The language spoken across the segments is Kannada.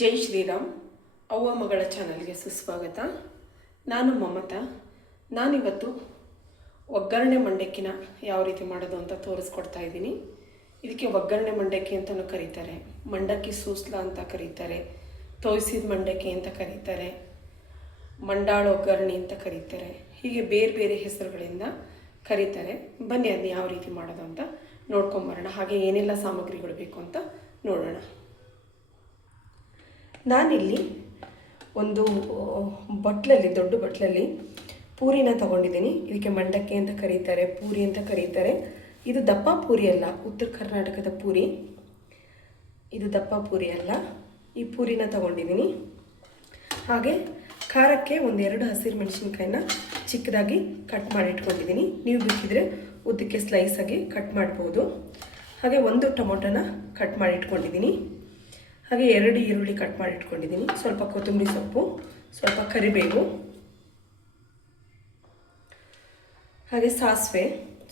ಜೈ ಶ್ರೀರಾಮ್. ಅವ್ವ ಮಗಳ ಚಾನಲ್ಗೆ ಸುಸ್ವಾಗತ. ನಾನು ಮಮತಾ. ನಾನಿವತ್ತು ಒಗ್ಗರಣೆ ಮಂಡಕ್ಕಿನ ಯಾವ ರೀತಿ ಮಾಡೋದು ಅಂತ ತೋರಿಸ್ಕೊಡ್ತಾ ಇದ್ದೀನಿ. ಇದಕ್ಕೆ ಒಗ್ಗರಣೆ ಮಂಡಕ್ಕಿ ಅಂತಲೂ ಕರೀತಾರೆ, ಮಂಡಕ್ಕಿ ಸೂಸ್ಲ ಅಂತ ಕರೀತಾರೆ, ತೋಯಿಸಿದ ಮಂಡಕ್ಕಿ ಅಂತ ಕರೀತಾರೆ, ಮಂಡಾಳು ಒಗ್ಗರಣೆ ಅಂತ ಕರೀತಾರೆ. ಹೀಗೆ ಬೇರೆ ಬೇರೆ ಹೆಸರುಗಳಿಂದ ಕರೀತಾರೆ. ಬನ್ನಿ ಅದನ್ನ ಯಾವ ರೀತಿ ಮಾಡೋದು ಅಂತ ನೋಡ್ಕೊಂಬರೋಣ. ಹಾಗೆ ಏನೆಲ್ಲ ಸಾಮಗ್ರಿಗಳು ಬೇಕು ಅಂತ ನೋಡೋಣ. ನಾನಿಲ್ಲಿ ಒಂದು ಬಟ್ಲಲ್ಲಿ, ದೊಡ್ಡ ಬಟ್ಲಲ್ಲಿ ಪೂರಿನ ತೊಗೊಂಡಿದ್ದೀನಿ. ಇದಕ್ಕೆ ಮಂಡಕ್ಕಿ ಅಂತ ಕರೀತಾರೆ, ಪೂರಿ ಅಂತ ಕರೀತಾರೆ. ಇದು ದಪ್ಪ ಪೂರಿ ಅಲ್ಲ, ಉತ್ತರ ಕರ್ನಾಟಕದ ಪೂರಿ. ಇದು ದಪ್ಪ ಪೂರಿ ಅಲ್ಲ. ಈ ಪೂರಿನ ತೊಗೊಂಡಿದ್ದೀನಿ. ಹಾಗೆ ಖಾರಕ್ಕೆ ಒಂದೆರಡು ಹಸಿರು ಮೆಣಸಿನ್ಕಾಯಿನ ಚಿಕ್ಕದಾಗಿ ಕಟ್ ಮಾಡಿ ಇಟ್ಕೊಂಡಿದ್ದೀನಿ. ನೀವು ಬೇಕಿದ್ರೆ ಉದ್ದಕ್ಕೆ ಸ್ಲೈಸಾಗಿ ಕಟ್ ಮಾಡ್ಬೋದು. ಹಾಗೆ ಒಂದು ಟೊಮೊಟೊನ ಕಟ್ ಮಾಡಿ ಇಟ್ಕೊಂಡಿದ್ದೀನಿ. ಹಾಗೆ 2 ಈರುಳ್ಳಿ ಕಟ್ ಮಾಡಿ ಇಟ್ಕೊಂಡಿದ್ದೀನಿ. ಸ್ವಲ್ಪ ಕೊತ್ತಂಬರಿ ಸೊಪ್ಪು, ಸ್ವಲ್ಪ ಕರಿಬೇವು, ಹಾಗೆ ಸಾಸಿವೆ,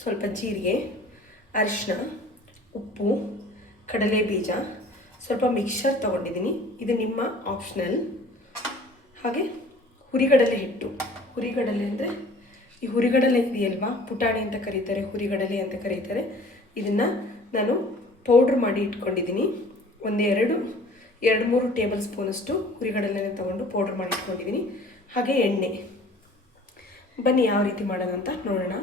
ಸ್ವಲ್ಪ ಜೀರಿಗೆ, ಅರಿಶಿನ, ಉಪ್ಪು, ಕಡಲೆ ಬೀಜ, ಸ್ವಲ್ಪ ಮಿಕ್ಸರ್ ತೊಗೊಂಡಿದ್ದೀನಿ. ಇದು ನಿಮ್ಮ ಆಪ್ಷನಲ್. ಹಾಗೆ ಹುರಿಗಡಲೆ ಹಿಟ್ಟು. ಹುರಿಗಡಲೆ ಅಂದರೆ ಈ ಹುರಿಗಡಲೆ ಇದೆಯಲ್ವಾ, ಪುಟಾಣಿ ಅಂತ ಕರೀತಾರೆ, ಹುರಿಗಡಲೆ ಅಂತ ಕರೀತಾರೆ. ಇದನ್ನು ನಾನು ಪೌಡ್ರ್ ಮಾಡಿ ಇಟ್ಕೊಂಡಿದ್ದೀನಿ. ಒಂದೆರಡು 2-3 ಟೇಬಲ್ ಸ್ಪೂನಷ್ಟು ಹುರಿಗಡಲೆನ ತೊಗೊಂಡು ಪೌಡ್ರ್ ಮಾಡಿ ಇಟ್ಕೊಂಡಿದ್ದೀನಿ. ಹಾಗೆ ಎಣ್ಣೆ. ಬನ್ನಿ ಯಾವ ರೀತಿ ಮಾಡೋಣ ಅಂತ ನೋಡೋಣ.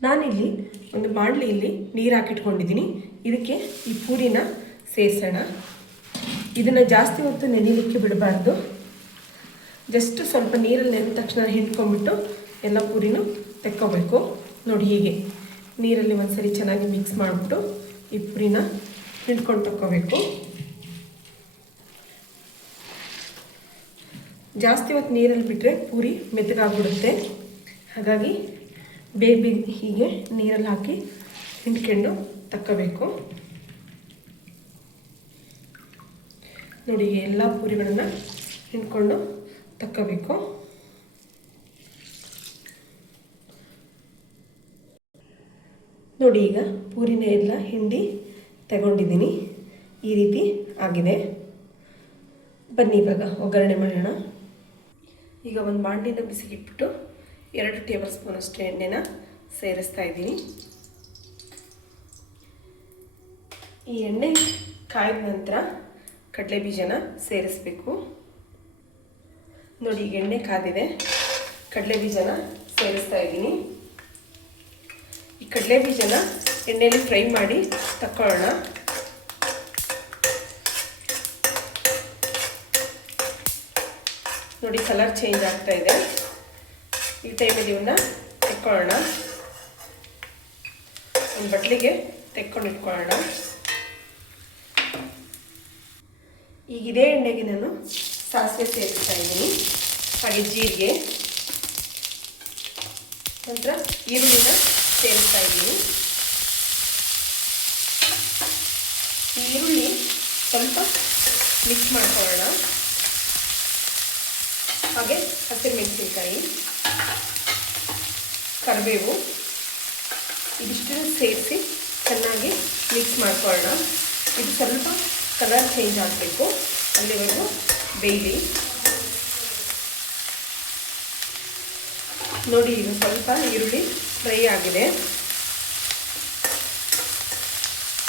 ನಾನಿಲ್ಲಿ ಒಂದು ಬಾಣಲಿಯಲ್ಲಿ ನೀರು ಹಾಕಿಟ್ಕೊಂಡಿದ್ದೀನಿ. ಇದಕ್ಕೆ ಈ ಪೂರಿನ ಸೇರಿಸೋಣ. ಇದನ್ನು ಜಾಸ್ತಿ ಹೊತ್ತು ನೆನೆಯಲಿಕ್ಕೆ ಬಿಡಬಾರ್ದು. ಜಸ್ಟ್ ಸ್ವಲ್ಪ ನೀರಲ್ಲಿ ನೆನೆದ ತಕ್ಷಣ ಹಿಂಡ್ಕೊಂಡ್ಬಿಟ್ಟು ಎಲ್ಲ ಪೂರಿನೂ ತೆಕ್ಕೋಬೇಕು. ನೋಡಿ, ಹೀಗೆ ನೀರಲ್ಲಿ ಒಂದ್ಸರಿ ಚೆನ್ನಾಗಿ ಮಿಕ್ಸ್ ಮಾಡಿಬಿಟ್ಟು ಈ ಪೂರಿನ ಹಿಂಡ್ಕೊಂಡು ತಕ್ಕೋಬೇಕು. ಜಾಸ್ತಿ ಹೊತ್ತು ನೀರಲ್ಲಿ ಬಿಟ್ಟರೆ ಪೂರಿ ಮೆತ್ತಗಾಗ್ಬಿಡುತ್ತೆ. ಹಾಗಾಗಿ ಬೇಬಿ ಹೀಗೆ ನೀರಲ್ಲಿ ಹಾಕಿ ಹಿಂಡ್ಕೊಂಡು ತಕ್ಕೋಬೇಕು. ನೋಡಿ, ಎಲ್ಲ ಪೂರಿಗಳನ್ನು ಹಿಂಡ್ಕೊಂಡು ತಕ್ಕೋಬೇಕು. ನೋಡಿ, ಈಗ ಪೂರಿನ ಎಲ್ಲ ಹಿಂಡಿ ತಗೊಂಡಿದ್ದೀನಿ. ಈ ರೀತಿ ಆಗಿದೆ. ಬನ್ನಿ ಇವಾಗ ಒಗ್ಗರಣೆ ಮಾಡೋಣ. ಈಗ ಒಂದು ಬಾಣಲಿನ ಬಿಸಿಗಿಟ್ಬಿಟ್ಟು 2 ಟೇಬಲ್ ಸ್ಪೂನಷ್ಟು ಎಣ್ಣೆನ ಸೇರಿಸ್ತಾ ಇದ್ದೀನಿ. ಈ ಎಣ್ಣೆ ಕಾಯ್ದ ನಂತರ ಕಡಲೆ ಬೀಜನ ಸೇರಿಸ್ಬೇಕು. ನೋಡಿ, ಈಗ ಎಣ್ಣೆ ಕಾದಿದೆ. ಕಡಲೆ ಬೀಜನ ಸೇರಿಸ್ತಾ ಇದ್ದೀನಿ. ಈ ಕಡಲೆ ಬೀಜನ ಎಣ್ಣೆಯಲ್ಲಿ ಫ್ರೈ ಮಾಡಿ ತಕ್ಕೊಳ್ಳೋಣ. ನೋಡಿ, ಕಲರ್ ಚೇಂಜ್ ಆಗ್ತಾ ಇದೆ. ಈ ಟೈಮಲ್ಲಿ ಇವನ್ನ ತೆಕ್ಕೊಳ್ಳೋಣ. ಒಂದು ಬಟ್ಲಿಗೆ ತೆಕ್ಕೊಂಡು ಇಟ್ಕೊಳ್ಳೋಣ. ಈಗ ಇದೇ ಎಣ್ಣೆಗೆ ನಾನು ಸಾಸಿವೆ ಸೇರಿಸ್ತಾ ಇದ್ದೀನಿ. ಹಾಗೆ ಜೀರಿಗೆ, ನಂತರ ಈರುಳ್ಳಿನ ಸೇರಿಸ್ತಾ ಇದ್ದೀನಿ. ಈ ಈರುಳ್ಳಿ ಸ್ವಲ್ಪ ಮಿಕ್ಸ್ ಮಾಡ್ಕೊಳ್ಳೋಣ. ಹಾಗೆ ಹಸಿರು ಮೆಣಸಿನ್ಕಾಯಿ, ಕರಿಬೇವು, ಇದಿಷ್ಟನ್ನು ಸೇರಿಸಿ ಚೆನ್ನಾಗಿ ಮಿಕ್ಸ್ ಮಾಡ್ಕೊಳ್ಳೋಣ. ಇದು ಸ್ವಲ್ಪ ಕಲರ್ ಚೇಂಜ್ ಆಗಬೇಕು, ಅಲ್ಲಿವರೆಗೂ ಬೇಯಲಿ. ನೋಡಿ, ಈಗ ಸ್ವಲ್ಪ ಈರುಳ್ಳಿ ಫ್ರೈ ಆಗಿದೆ.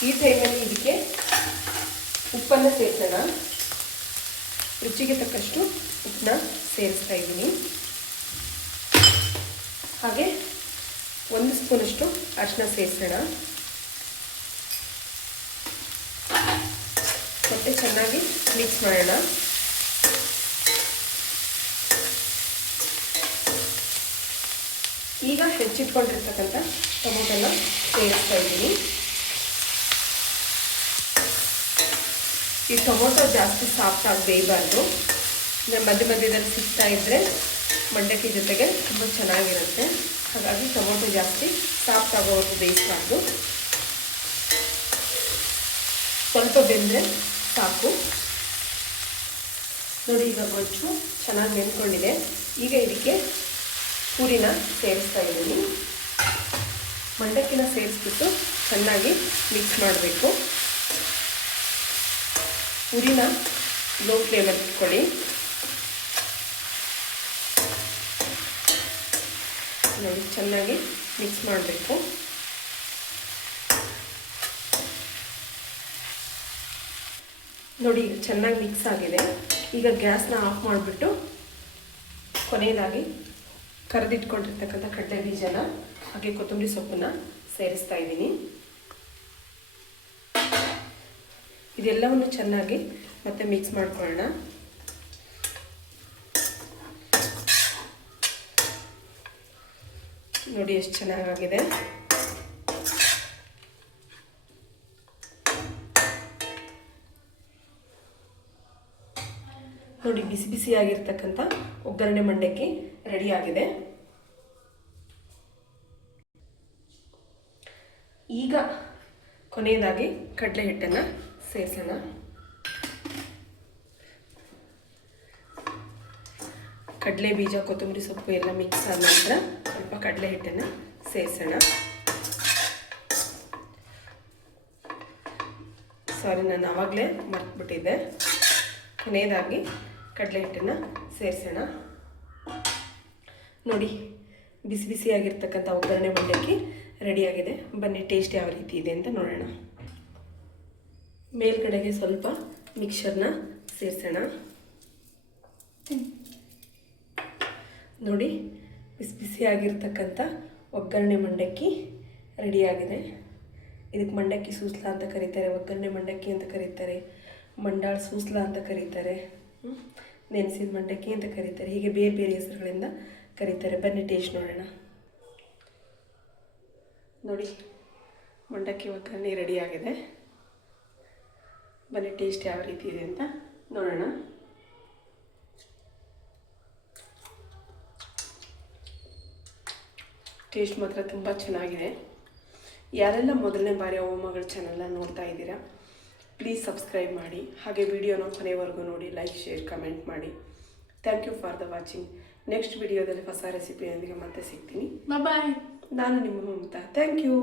ಈ ಟೈಮಲ್ಲಿ ಇದಕ್ಕೆ ಉಪ್ಪನ್ನು ಸೇರಿಸೋಣ. ರುಚಿಗೆ ತಕ್ಕಷ್ಟು ಉಪ್ಪನ್ನ ಸೇರಿಸ್ತಾ ಇದ್ದೀನಿ. ಹಾಗೆ 1 ಸ್ಪೂನಷ್ಟು ಅರಿಶಿನ ಸೇರಿಸೋಣ. ಮತ್ತೆ ಚೆನ್ನಾಗಿ ಮಿಕ್ಸ್ ಮಾಡೋಣ. ಈಗ ಹೆಚ್ಚಿಟ್ಕೊಂಡಿರ್ತಕ್ಕಂಥ ಟೊಮೊಟೊನ ಸೇರಿಸ್ತಾ ಇದ್ದೀನಿ. ಈ ಟೊಮೊಟೊ ಜಾಸ್ತಿ ಸಾಫ್ಟಾಗಿ ಬೇಯಬಾರ್ದು. ಮಧ್ಯ ಮಧ್ಯದಲ್ಲಿ ಸಿಗ್ತಾ ಇದ್ದರೆ ಮಂಡಕ್ಕಿ ಜೊತೆಗೆ ತುಂಬ ಚೆನ್ನಾಗಿರುತ್ತೆ. ಹಾಗಾಗಿ ಟೊಮೊಟೊ ಜಾಸ್ತಿ ಸಾಫ್ಟ್ ಆಗೋವರೆಗೂ ಬೇಯಿಸಬಾರ್ದು. ಸ್ವಲ್ಪ ಬೆಂದರೆ ಸಾಕು. ನೋಡಿ, ಈಗ ಗೊಜ್ಜು ಚೆನ್ನಾಗಿ ನೆನ್ಕೊಂಡಿದೆ. ಈಗ ಇದಕ್ಕೆ ಪೂರಿನ ಸೇರಿಸ್ತಾ ಇದ್ದೀನಿ. ಮಂಡಕ್ಕಿನ ಸೇರಿಸ್ಬಿಟ್ಟು ಚೆನ್ನಾಗಿ ಮಿಕ್ಸ್ ಮಾಡಬೇಕು. ಪೂರಿನ ಲೋ ಫ್ಲೇಮಲ್ಲಿ ಇಟ್ಕೊಳ್ಳಿ. ನೋಡಿ ಚೆನ್ನಾಗಿ ಮಿಕ್ಸ್ ಮಾಡಬೇಕು. ನೋಡಿ ಚೆನ್ನಾಗಿ ಮಿಕ್ಸ್ ಆಗಿದೆ. ಈಗ ಗ್ಯಾಸ್ನ ಆಫ್ ಮಾಡಿಬಿಟ್ಟು ಕೊನೆಯದಾಗಿ ಕರೆದಿಟ್ಕೊಂಡಿರ್ತಕ್ಕಂಥ ಕಡಲೆ ಬೀಜನ ಹಾಗೆ ಕೊತ್ತಂಬರಿ ಸೊಪ್ಪನ್ನ ಸೇರಿಸ್ತಾ ಇದ್ದೀನಿ. ಇದೆಲ್ಲವನ್ನು ಚೆನ್ನಾಗಿ ಮತ್ತೆ ಮಿಕ್ಸ್ ಮಾಡ್ಕೊಳ್ಳೋಣ. ನೋಡಿ ಎಷ್ಟು ಚೆನ್ನಾಗಾಗಿದೆ. ನೋಡಿ ಬಿಸಿ ಬಿಸಿಯಾಗಿರ್ತಕ್ಕಂಥ ಒಗ್ಗರಣೆ ಮಂಡಕ್ಕಿ ರೆಡಿಯಾಗಿದೆ. ಈಗ ಕೊನೆಯದಾಗಿ ಕಡಲೆ ಹಿಟ್ಟನ್ನು ಸೇರಿಸೋಣ. ಕಡಲೆ ಬೀಜ ಕೊತ್ತಂಬರಿ ಸೊಪ್ಪು ಎಲ್ಲ ಮಿಕ್ಸ್ ಆದ ನಂತರ ಸ್ವಲ್ಪ ಕಡಲೆ ಹಿಟ್ಟನ್ನು ಸೇರಿಸೋಣ. ಸಾರಿ, ನಾನು ಆವಾಗಲೇ ಮರೆತುಬಿಟ್ಟಿದ್ದೆ. ಕೊನೆಯದಾಗಿ ಕಡಲೆ ಹಿಟ್ಟನ್ನು ಸೇರಿಸೋಣ. ನೋಡಿ ಬಿಸಿ ಬಿಸಿಯಾಗಿರ್ತಕ್ಕಂಥ ಒಗ್ಗರಣೆ ಮಂಡಕ್ಕಿ ರೆಡಿಯಾಗಿದೆ. ಬನ್ನಿ ಟೇಸ್ಟ್ ಯಾವ ರೀತಿ ಇದೆ ಅಂತ ನೋಡೋಣ. ಮೇಲ್ಗಡೆಗೆ ಸ್ವಲ್ಪ ಮಿಕ್ಸರ್ನ ಸೇರಿಸೋಣ. ನೋಡಿ ಬಿಸಿ ಬಿಸಿಯಾಗಿರ್ತಕ್ಕಂಥ ಒಗ್ಗರಣೆ ಮಂಡಕ್ಕಿ ರೆಡಿಯಾಗಿದೆ. ಇದಕ್ಕೆ ಮಂಡಕ್ಕಿ ಸೂಸ್ಲ ಅಂತ ಕರೀತಾರೆ, ಒಗ್ಗರಣೆ ಮಂಡಕ್ಕಿ ಅಂತ ಕರೀತಾರೆ, ಮಂಡಾಳು ಸೂಸ್ಲ ಅಂತ ಕರೀತಾರೆ, ನೆನೆಸಿದ ಮಂಡಕ್ಕಿ ಅಂತ ಕರೀತಾರೆ. ಹೀಗೆ ಬೇರೆ ಬೇರೆ ಹೆಸರುಗಳಿಂದ ಕರೀತಾರೆ. ಬನ್ನಿ ಟೇಸ್ಟ್ ನೋಡೋಣ. ನೋಡಿ ಮಂಡಕ್ಕಿ ಒಗ್ಗರಣೆ ರೆಡಿಯಾಗಿದೆ. ಬನ್ನಿ ಟೇಸ್ಟ್ ಯಾವ ರೀತಿ ಇದೆ ಅಂತ ನೋಡೋಣ. ಟೇಸ್ಟ್ ಮಾತ್ರ ತುಂಬ ಚೆನ್ನಾಗಿದೆ. ಯಾರೆಲ್ಲ ಮೊದಲನೇ ಬಾರಿ ಅವ್ವ ಮಗಳ ಚಾನಲ್ನ ನೋಡ್ತಾ ಇದ್ದೀರಾ, ಪ್ಲೀಸ್ ಸಬ್ಸ್ಕ್ರೈಬ್ ಮಾಡಿ. ಹಾಗೆ ವಿಡಿಯೋನ ಕೊನೆವರೆಗೂ ನೋಡಿ, ಲೈಕ್, ಶೇರ್, ಕಮೆಂಟ್ ಮಾಡಿ. Thank you for the watching. Next ವಿಡಿಯೋದಲ್ಲಿ ಹೊಸ ರೆಸಿಪಿಯೊಂದಿಗೆ ಮತ್ತೆ ಸಿಗ್ತೀನಿ. ಬಾಯ್. ನಾನು ನಿಮ್ಮ ಮಮತಾ. Thank you.